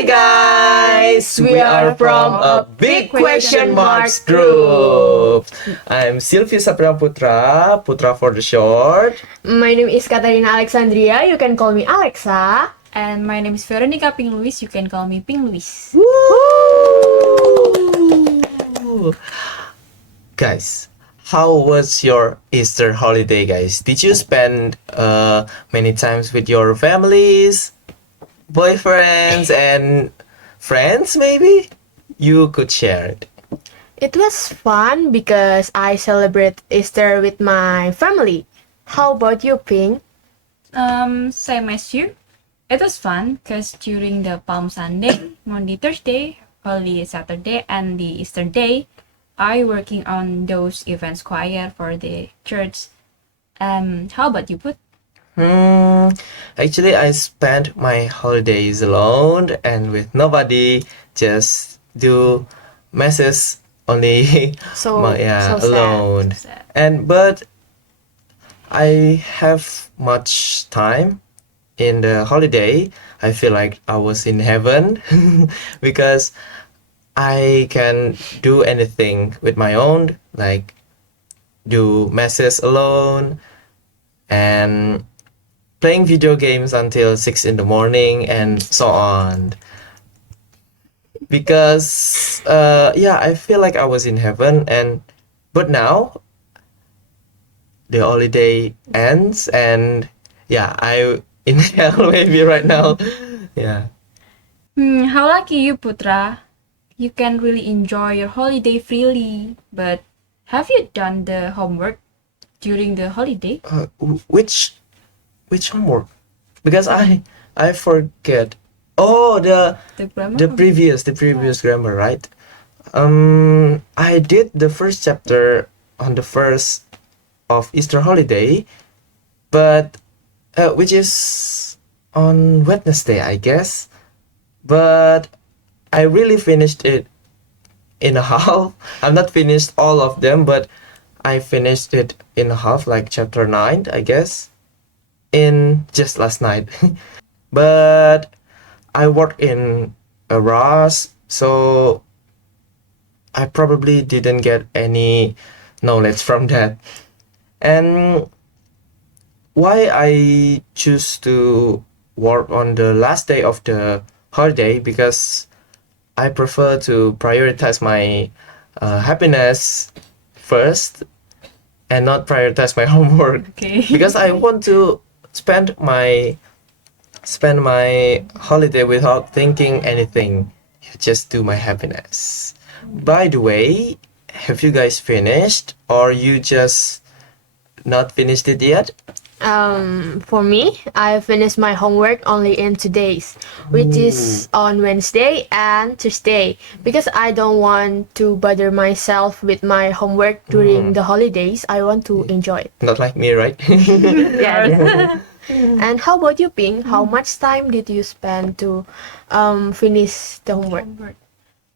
Hi guys! We are from a Big Question Marks group. I'm Sylvia Sapra Putra, Putra for the short. My name is Katarina Alexandria. You can call me Alexa. And my name is Veronica Ping Luis. You can call me Ping Luis. Woo! Guys, how was your Easter holiday, guys? Did you spend many times with your families, boyfriends, and friends? Maybe you could share it. It was fun because I celebrate Easter with my family. How about you, Ping? Same as you. It was fun because during the Palm Sunday, Monday, Thursday, Holy Saturday, and the Easter Day, I working on those events choir for the church. How about you, Put? Actually, I spent my holidays alone and with nobody. Just do masses only. So sad. Alone. So sad. But I have much time in the holiday. I feel like I was in heaven because I can do anything with my own, like do masses alone and playing video games until 6 in the morning and so on. Because I feel like I was in heaven, but now the holiday ends and I in hell maybe right now. Yeah. How lucky you, Putra. You can really enjoy your holiday freely. But have you done the homework during the holiday? Which homework? Because I forget. Oh, the grammar? the previous grammar, right? I did the first chapter on the first of Easter holiday, but which is on Wednesday, I guess. But I really finished it in a half. I'm not finished all of them, but I finished it in a half, like chapter 9, I guess, in just last night. But I work in a rush, so I probably didn't get any knowledge from that. And why I choose to work on the last day of the holiday, because I prefer to prioritize my happiness first and not prioritize my homework. Okay. Because I want to spend my holiday without thinking anything. Just do my happiness. By the way, have you guys finished or you just not finished it yet? For me, I finished my homework only in 2 days, which is on Wednesday and Thursday, because I don't want to bother myself with my homework during the holidays. I want to enjoy it. Not like me, right? Yeah. And how about you, Ping? How much time did you spend to finish the homework?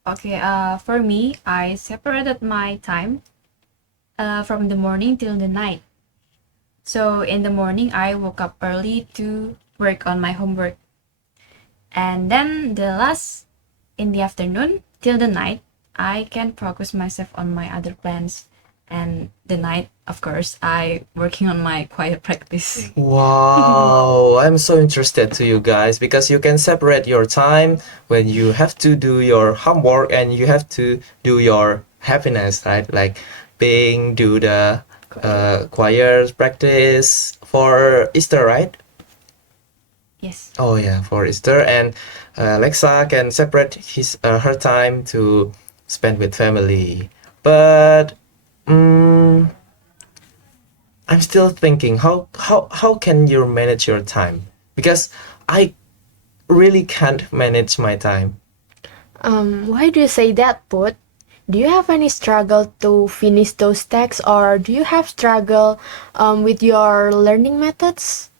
Okay, for me, I separated my time from the morning till the night. So in the morning, I woke up early to work on my homework. And then in the afternoon till the night, I can focus myself on my other plans. And the night, of course, I working on my choir practice. Wow, I'm so interested to you guys because you can separate your time when you have to do your homework and you have to do your happiness, right? Like do the choir practice for Easter, right? Yes. Oh yeah, for Easter, and Alexa can separate her time to spend with family. But I'm still thinking how can you manage your time? Because I really can't manage my time. Why do you say that, Put? Do you have any struggle to finish those texts, or do you have struggle with your learning methods?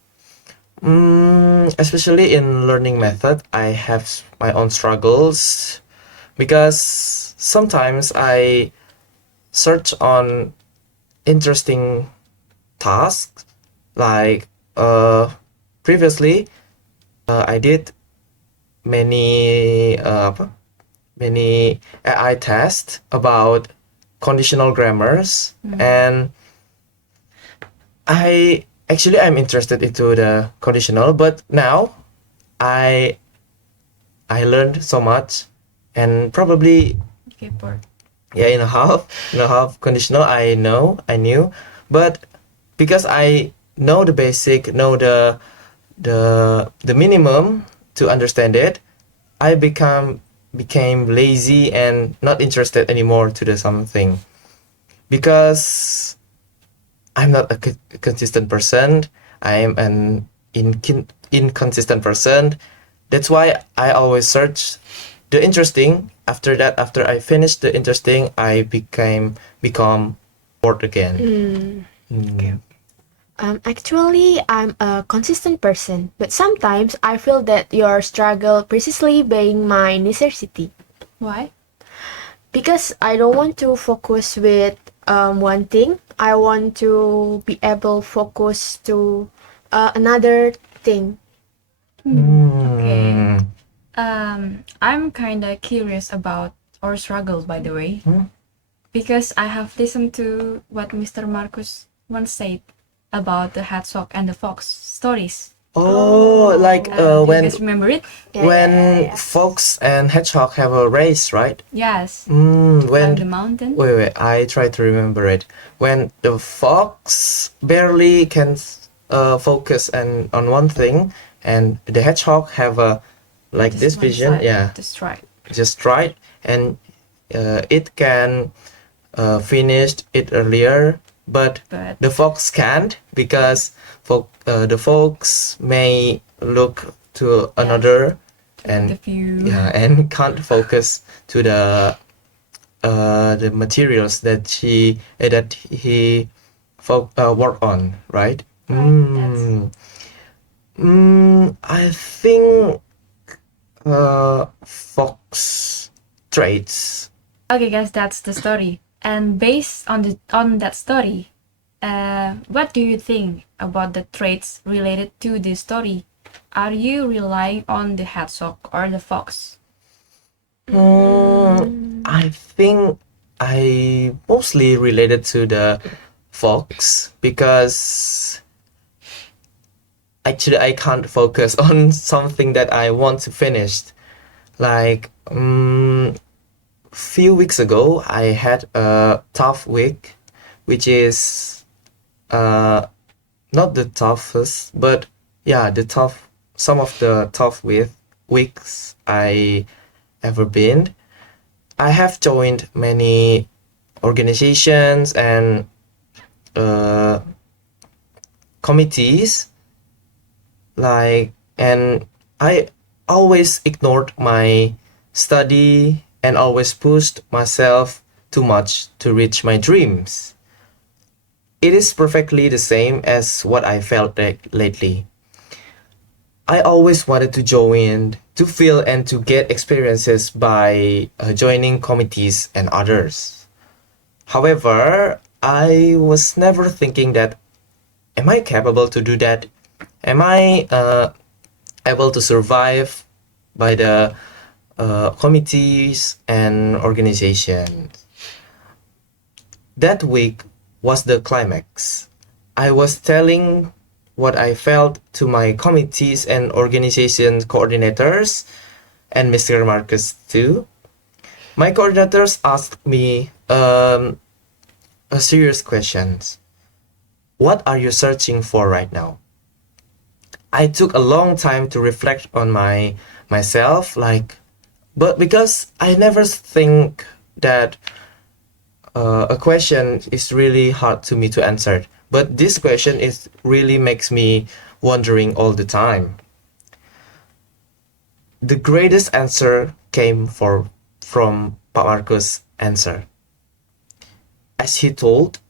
Especially in learning method, I have my own struggles because sometimes I search on interesting tasks, like previously I did many many AI tests about conditional grammars, and I'm interested into the conditional, but now I I learned so much, and probably Okay, Port. yeah, in a half conditional I knew, but because I know the basic, know the minimum to understand it, I became lazy and not interested anymore to do something, because I'm not a consistent person. I am an inconsistent person. That's why I always search the interesting. After that, after I finished the interesting, I become bored again. Okay. Actually, I'm a consistent person, but sometimes I feel that your struggle precisely being my necessity. Why? Because I don't want to focus with one thing. I want to be able focus to another thing. Okay. Hmm. I'm kind of curious about our struggles, by the way, Hmm? because I have listened to what Mr. Marcus once said about the hedgehog and the fox stories. Oh, like Do you guys remember it? when fox and hedgehog have a race, right? Yes. Mm, Climb the when mountain. wait, I try to remember it. When the fox barely can focus on one thing, and the hedgehog have a like Just this one vision, side, yeah, just right. just right, and it can finish it earlier, but But the fox can't, because the fox may look to another, to the and view. yeah, and can't focus to the materials that he work on, right? Right. That's I think fox traits. okay, guys. That's the story. And based on that story, what do you think about the traits related to this story? Are you relying on the hedgehog or the fox? I think I mostly related to the fox, because actually I can't focus on something that I want to finish. Like few weeks ago, I had a tough week, which is not the toughest, but yeah, the tough some of the tough weeks I ever been. I have joined many organizations and uh, committees, and I always ignored my study and always pushed myself too much to reach my dreams. It is perfectly the same as what I felt like lately. I always wanted to join, to feel and to get experiences by joining committees and others. However, I was never thinking that, am I capable to do that? Am I able to survive by the committees and organizations? That week was the climax. I was telling what I felt to my committees and organization coordinators, and Mr. Marcus too. My coordinators asked me a serious questions. What are you searching for right now? I took a long time to reflect on myself, like, but because I never think that a question is really hard to me to answer. But this question is really makes me wondering all the time. The greatest answer came from Pak Marcus' answer. As he told,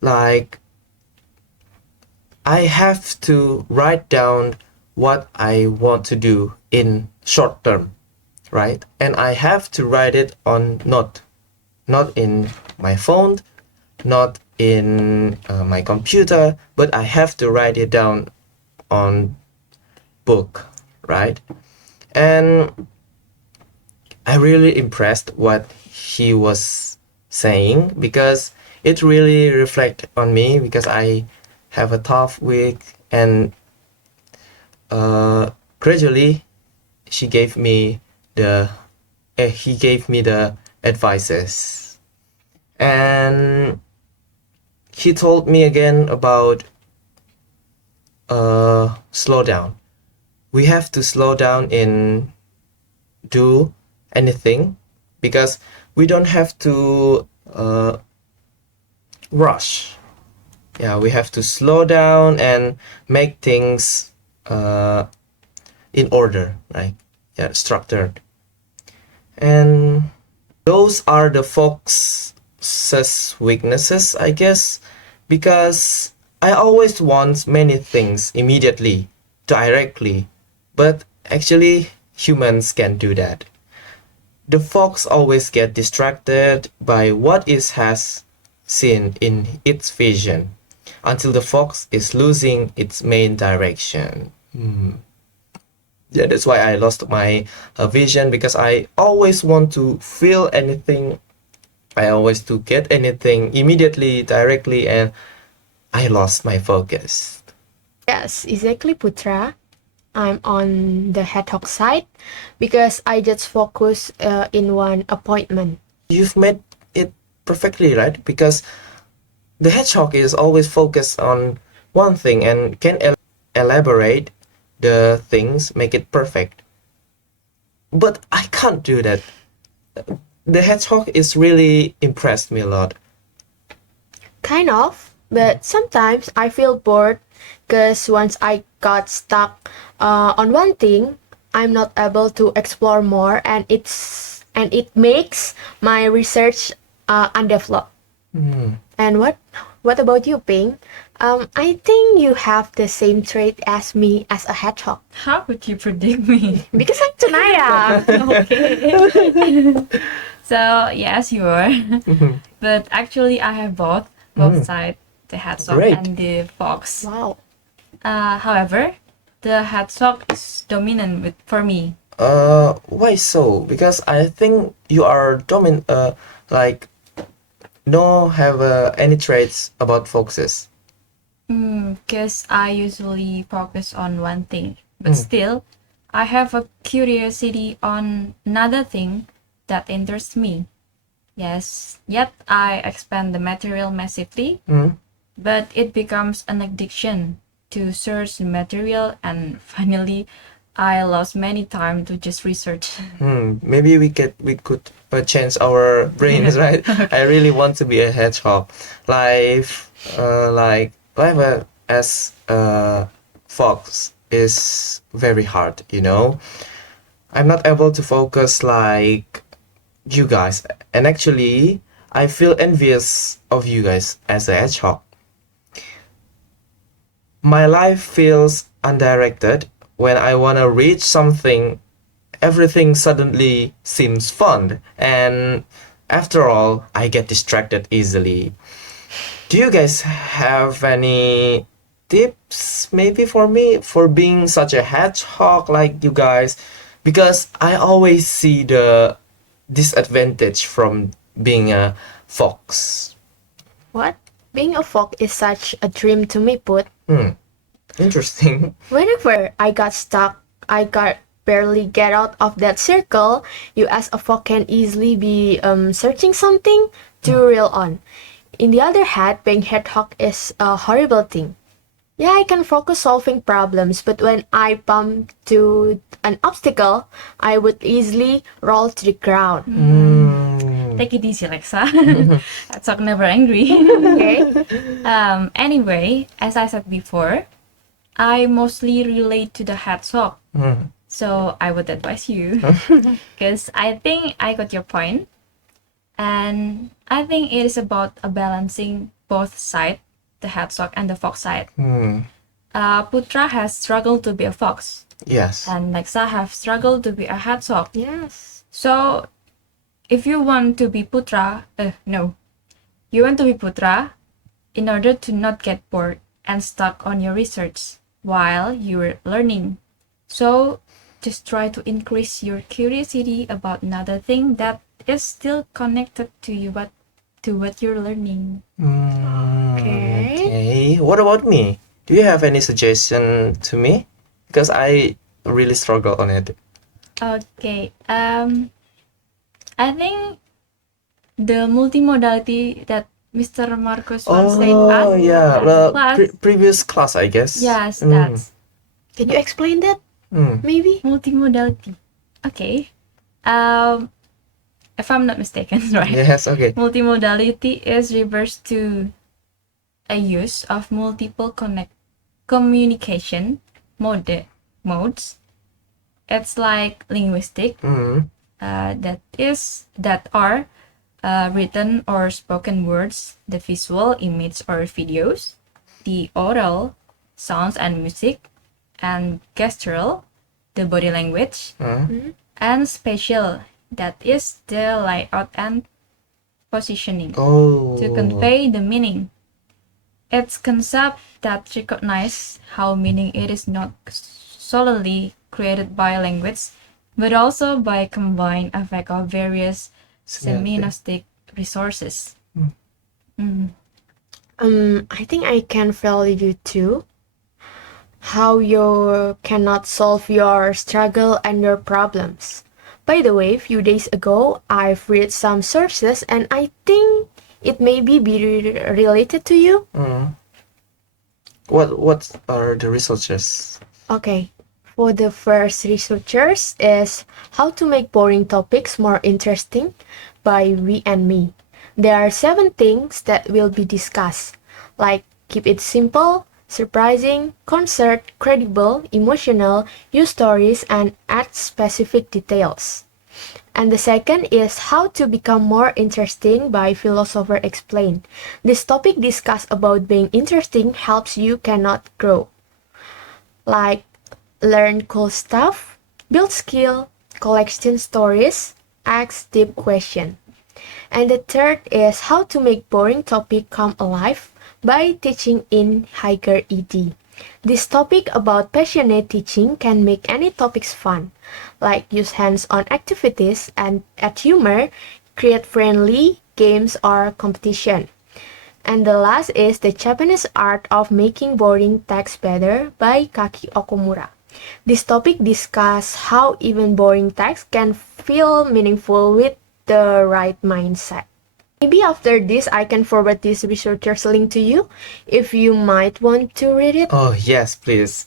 like, I have to write down what I want to do in short term, right? And I have to write it on note, not in my phone, not in my computer, but I have to write it down on book, right? And I really impressed what he was saying because it really reflect on me because I have a tough week and uh, gradually she gave me the he gave me the advices and he told me again about slow down. We have to slow down in do anything because we don't have to rush. Yeah, we have to slow down and make things uh, in order, right? Yeah, structured. And those are the fox's weaknesses, I guess, because I always want many things immediately, directly, but actually humans can do that. The fox always get distracted by what it has seen in its vision until the fox is losing its main direction. Yeah, that's why I lost my vision because I always want to feel anything. I always to get anything immediately, directly, and I lost my focus. Yes, exactly, Putra. I'm on the hedgehog side because I just focus in one appointment. You've made it perfectly right because the hedgehog is always focused on one thing and can elaborate the things, make it perfect. But I can't do that. The hedgehog is really impressed me a lot. Kind of, but sometimes I feel bored because once I got stuck on one thing, I'm not able to explore more, and it makes my research undeveloped. And what about you, Ping? I think you have the same trait as me as a hedgehog How could you predict me? because I'm Tanaya. Okay. So yes, you are. But actually, I have both sides, the hedgehog Great. and the fox. Wow. However, the hedgehog is dominant for me. Why so? Because I think you are like no have any traits about foxes. Because I usually focus on one thing, but still, I have a curiosity on another thing that interests me. Yes, yet I expand the material massively, but it becomes an addiction to search the material, and finally, I lost many time to just research. Maybe we could change our brains, right? I really want to be a hedgehog. Life as a fox is very hard, you know. I'm not able to focus like you guys, and actually, I feel envious of you guys as a hedgehog. My life feels undirected when I wanna reach something everything suddenly seems fun, and after all, I get distracted easily. Do you guys have any tips maybe for me for being such a hedgehog like you guys? Because I always see the disadvantage from being a fox. What? Being a fox is such a dream to me, Put. Interesting. Whenever I got stuck, I got barely get out of that circle. You as a fox can easily be searching something to reel on. In the other hand, being hedgehog is a horrible thing. Yeah, I can focus solving problems, but when I bump to an obstacle, I would easily roll to the ground. Take it easy, Alexa. Hedgehog never angry. Okay? Anyway, as I said before, I mostly relate to the hedgehog. So I would advise you because I think I got your point, and I think it is about balancing both sides, the hedgehog and the fox side. Putra has struggled to be a fox, Yes. and Nexa have struggled to be a hedgehog. Yes. So if you want to be Putra, you want to be Putra in order to not get bored and stuck on your research while you're learning. So just try to increase your curiosity about another thing that is still connected to you, but to what you're learning. Okay. Okay. What about me? Do you have any suggestion to me? Because I really struggle on it. Okay. I think the multimodality that Mr. Marcos once said Oh, us yeah. at Well, class. previous class, I guess. Yes, Mm, that's Can you explain that? mm. Maybe? multimodality. Okay. If I'm not mistaken, right? Yes, okay. Multimodality is refers to a use of multiple communication modes. It's like linguistic Mm. that are written or spoken words, the visual image or videos, the oral sounds and music, and gestural, the body language, Mm. and spatial, that is the layout and positioning Oh. to convey the meaning. It's concept that recognize how meaning it is not solely created by language, but also by combined effect of various semiotic resources. I think I can feel you too. How you cannot solve your struggle and your problems. By the way, a few days ago, I've read some sources and I think it may be related to you. Mm. What are the researchers? Okay, for the first researchers is How to Make Boring Topics More Interesting by We and Me. There are 7 things that will be discussed, like keep it simple, surprising, concert, credible, emotional, use stories, and add specific details. And the second is How to Become More Interesting by Philosopher Explain. This topic discussed about being interesting helps you cannot grow. Like learn cool stuff, build skill, collection stories, ask deep question. And the third is How to Make Boring Topic Come Alive by Teaching in Higher ED. This topic about passionate teaching can make any topics fun, like use hands-on activities and add humor, create friendly games or competition. And the last is The Japanese Art of Making Boring Text Better by Kaki Okumura. This topic discusses how even boring text can feel meaningful with the right mindset. Maybe after this I can forward this researcher's link to you if you might want to read it. Oh, yes, please.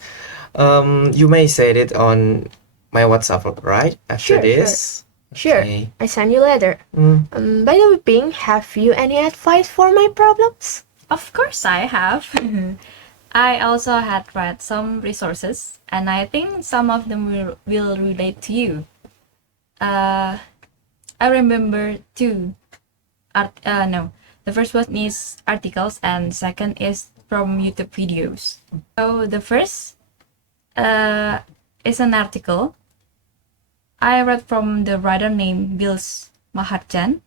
You may say it on my WhatsApp, right? After Sure, this. Sure, Okay. I send you later. Mm. By the way, Ping, have you any advice for my problems? Of course, I have. I also had read some resources, and I think some of them will relate to you. I remember two. No, the first one is articles, and second is from YouTube videos. So the first is an article I read from the writer named Bils Maharjan.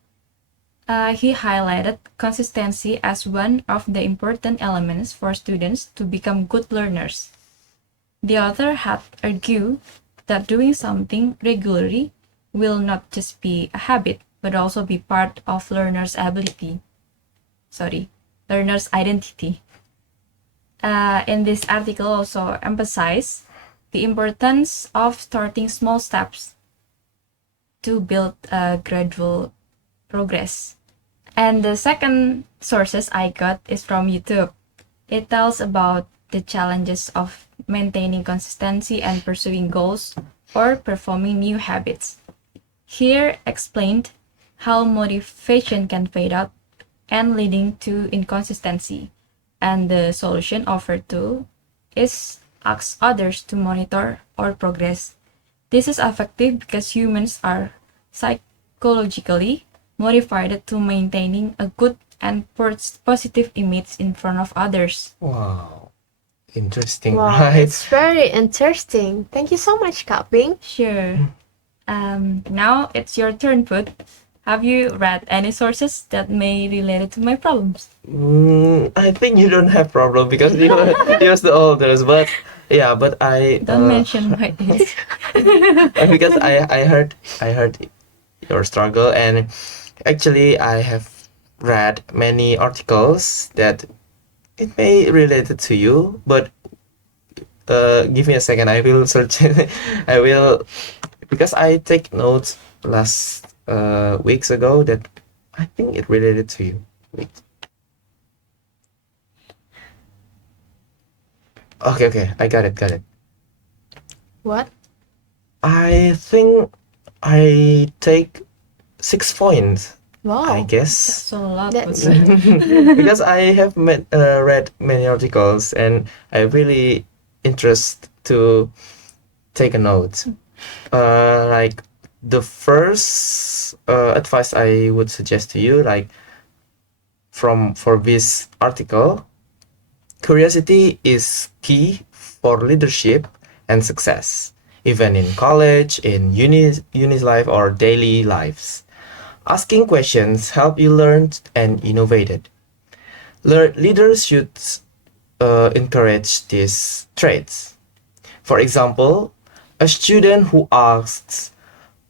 He highlighted consistency as one of the important elements for students to become good learners. The author had argued that doing something regularly will not just be a habit, but also be part of learner's identity. In this article also emphasize the importance of starting small steps to build a gradual progress. And the second sources I got is from YouTube. It tells about the challenges of maintaining consistency and pursuing goals or performing new habits. Here explained how motivation can fade out and leading to inconsistency. And the solution offered to is ask others to monitor our progress. This is effective because humans are psychologically motivated to maintaining a good and positive image in front of others. Wow. Interesting, Wow, right? it's very interesting. Thank you so much, Kak Ping. Sure. Now it's your turn, Put. Have you read any sources that may relate to my problems? I think you don't have problem because you you're the oldest, but Yeah, but I Don't mention my age. because I heard your struggle, and actually I have read many articles that it may relate it to you, but give me a second, I will search it. I will, because I take notes last weeks ago that I think it related to you. Wait. Okay, okay, I got it. What? I think I take 6 points, I Wow. guess. That's a lot, That's Because I have read many articles and I really interest to take a note. Like the first advice I would suggest to you, like from for this article, curiosity is key for leadership and success, even in college, in uni life, or daily lives. Asking questions help you learn and innovate it. Leaders should encourage these traits. For example, a student who asks,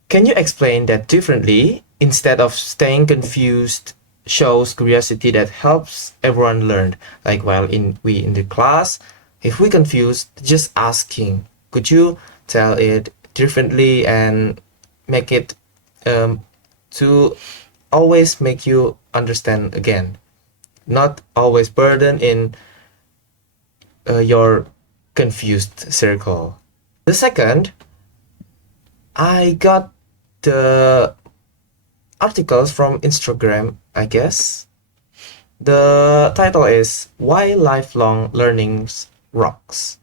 "Can you explain that differently?" instead of staying confused shows curiosity that helps everyone learn. Like while in the class, if we confused, just asking, "Could you tell it differently?" and make it um, to always make you understand again, not always burden in your confused circle. The second, I got the articles from Instagram, I guess. The title is Why Lifelong Learnings Rocks.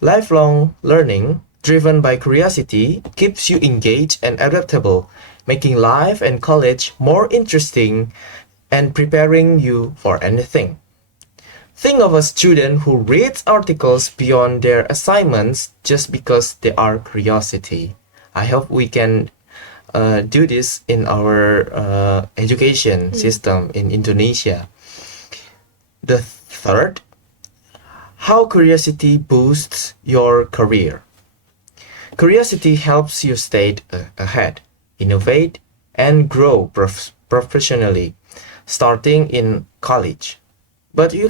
Lifelong learning, driven by curiosity, keeps you engaged and adaptable, making life and college more interesting and preparing you for anything. Think of a student who reads articles beyond their assignments just because they are curiosity. I hope we can do this in our education system in Indonesia. The third, how curiosity boosts your career. Curiosity helps you stay ahead, innovate, and grow professionally, starting in college. But you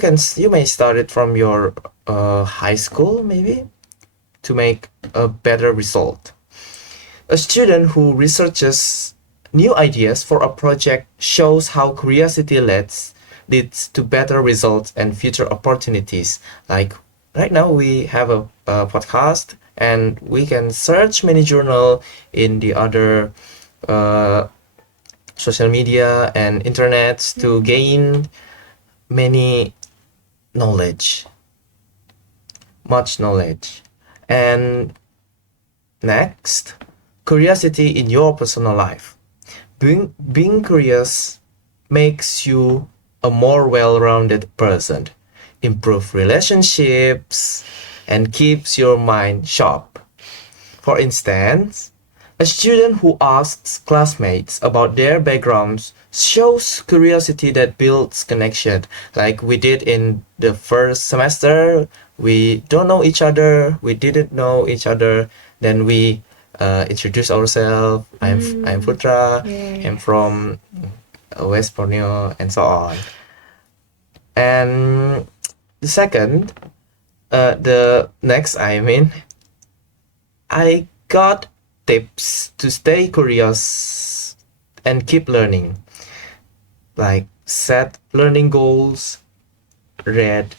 may start it from your high school maybe to make a better result. A student who researches new ideas for a project shows how curiosity leads to better results and future opportunities. Like right now we have a podcast and we can search many journal in the other uh, social media and internets to gain many knowledge, much knowledge. And next, curiosity in your personal life. Being curious makes you a more well-rounded person, improve relationships, and keeps your mind sharp. For instance, a student who asks classmates about their backgrounds shows curiosity that builds connection. Like we did in the first semester, we don't know each other, we didn't know each other, then we introduce ourselves. I'm Putra, I'm yeah. from West Borneo, and so on. And the second, the next, I mean, I got tips to stay curious and keep learning, like set learning goals, read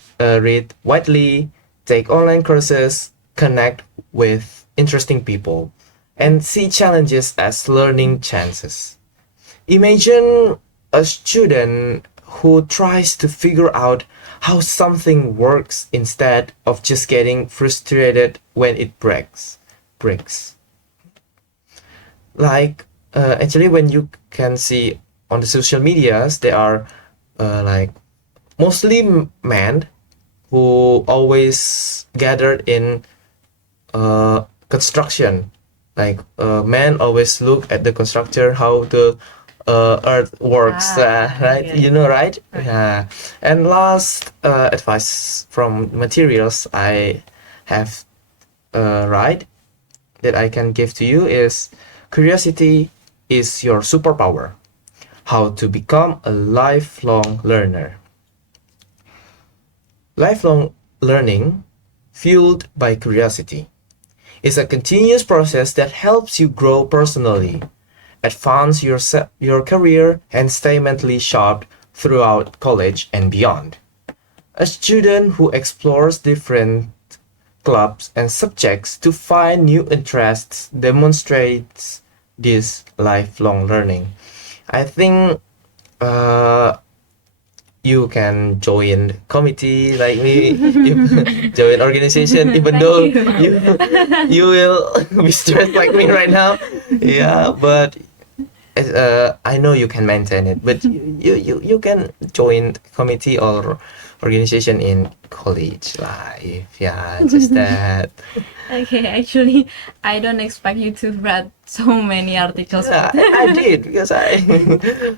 widely, take online courses, connect with interesting people, and see challenges as learning chances. Imagine a student who tries to figure out how something works instead of just getting frustrated when it breaks. Like actually when you can see on the social medias, they are like mostly men who always gathered in construction. Like men always look at the construction, how the Earth works, right? Yeah. You know, right? Right. Yeah. And last advice from materials I have right that I can give to you is curiosity is your superpower. How to become a lifelong learner. Lifelong learning, fueled by curiosity, is a continuous process that helps you grow personally, advance your career, and stay mentally sharp throughout college and beyond. A student who explores different clubs and subjects to find new interests demonstrates this lifelong learning. I think uh, you can join committee like me, join organization, even Thank though you. you will be stressed like me right now. Yeah, but I know you can maintain it, but you can join committee or organization in college life. Yeah, just that. Okay, actually, I don't expect you to read so many articles, Yeah, but I did because I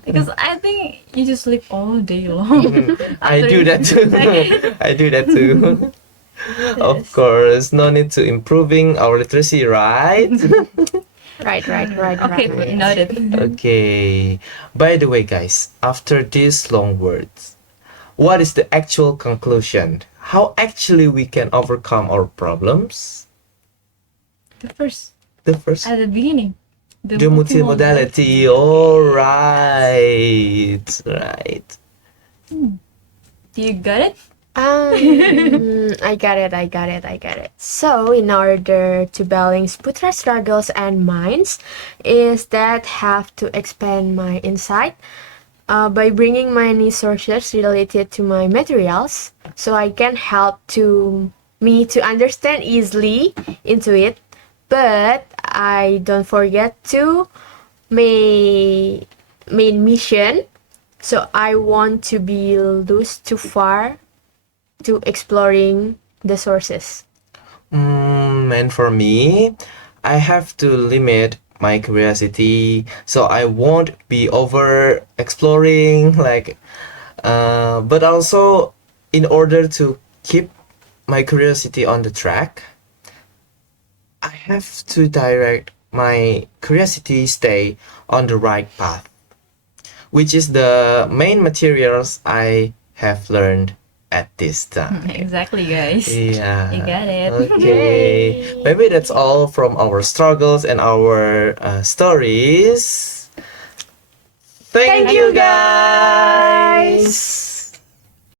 because I think you just sleep all day long. I after do you- that too. Okay. I do that too. Of Yes. course, no need to improving our literacy, right? Okay, but Right. noted. Okay. By the way, guys, after these long words, what is the actual conclusion? How actually we can overcome our problems? The first, The first, at the beginning, the the multimodality. All right, right. Do you got it? I got it. So, in order to balance Putra's struggles and mines, is that have to expand my insight by bringing many sources related to my materials, so I can help to me to understand easily into it. But I don't forget to my main mission. So I want to be loose too far to exploring the sources. And for me, I have to limit my curiosity so I won't be over exploring like but also in order to keep my curiosity on the track, I have to direct my curiosity stay on the right path, which is the main materials I have learned at this time. Exactly, guys. Yeah. You got it. Okay. Yay. Maybe that's all from our struggles and our stories. Thank Thank you you guys. guys.